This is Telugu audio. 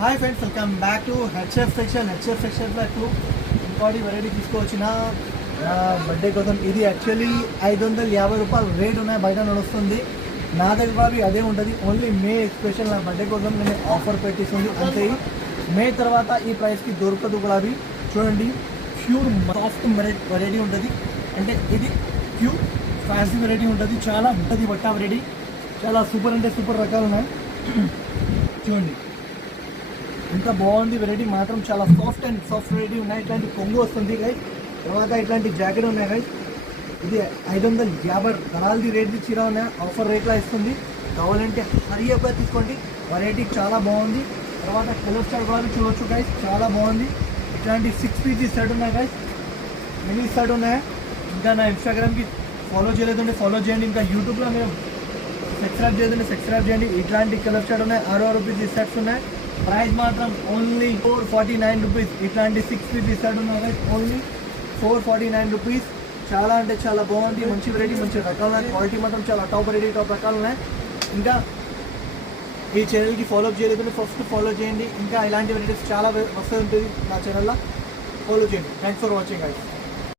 Hi friends, welcome back to HF section. HF సెక్షన్లో ఇప్పుడు ఇంకోటి వెరైటీ తీసుకొచ్చిన బర్త్డే కోసం. ఇది యాక్చువల్లీ 550 రూపాయలు రేట్ ఉన్నాయి, బయట నడుస్తుంది. నా దగ్గర అవి అదే ఉంటుంది. ఓన్లీ మే స్పెషల్ నా బర్త్డే కోసం నేను ఆఫర్ పెట్టిస్తుంది అంతే. మే తర్వాత ఈ ప్రైస్కి దొరకదు కూడా. అవి చూడండి, ప్యూర్ సాఫ్ట్ వెరైటీ ఉంటుంది. అంటే ఇది ప్యూర్ ఫ్యాన్సీ వెరైటీ ఉంటుంది. చాలా ఉంటుంది బట్ట వెరైటీ, చాలా సూపర్ అంటే సూపర్ రకాలు ఉన్నాయి. చూడండి ఎంత బాగుంది వెరైటీ మాత్రం. చాలా సాఫ్ట్ వెరైటీ ఉన్నాయి. ఇట్లాంటి కొంగు వస్తుంది గైస్. తర్వాత ఇట్లాంటి జాకెట్ ఉన్నాయి గైస్. ఇది 550 దళాలది రేట్ది చీర ఉన్నాయి, ఆఫర్ రేట్లో ఇస్తుంది. కావాలంటే హరియప్గా తీసుకోండి. వెరైటీ చాలా బాగుంది. తర్వాత కలర్ స్టార్ కూడా చూడవచ్చు గైస్, చాలా బాగుంది. ఇట్లాంటి 6 పీసెస్ సెట్ ఉన్నాయి గైస్, మినీ సెట్ ఉన్నాయి. ఇంకా నా ఇన్స్టాగ్రామ్కి ఫాలో చేయలేదంటే ఫాలో చేయండి. ఇంకా యూట్యూబ్లో మీరు సబ్స్క్రైబ్ చేయదండి సబ్స్క్రైబ్ చేయండి. ఇట్లాంటి కలర్ స్టార్ ఉన్నాయి. 6 రూపీస్ ఈ సెట్స్ ఉన్నాయి. ప్రైస్ మాత్రం ఓన్లీ 449 రూపీస్. ఇట్లాంటి 6 పీస్ సెట్ ఉన్నాయి ఓన్లీ 449 రూపీస్. చాలా అంటే చాలా బాగుంది. మంచి వెరైటీ, మంచి రకాలు ఉన్నాయి. క్వాలిటీ మాత్రం చాలా టాప్ వెరైటీ, టాప్ రకాలు ఉన్నాయి. ఇంకా ఈ ఛానల్కి ఫాలో చేయలేదు ఫస్ట్ ఫాలో చేయండి. ఇంకా ఇలాంటి వెరైటీస్ చాలా వస్తూ ఉంటుంది నా ఛానల్లో, ఫాలో చేయండి. Thanks for watching guys.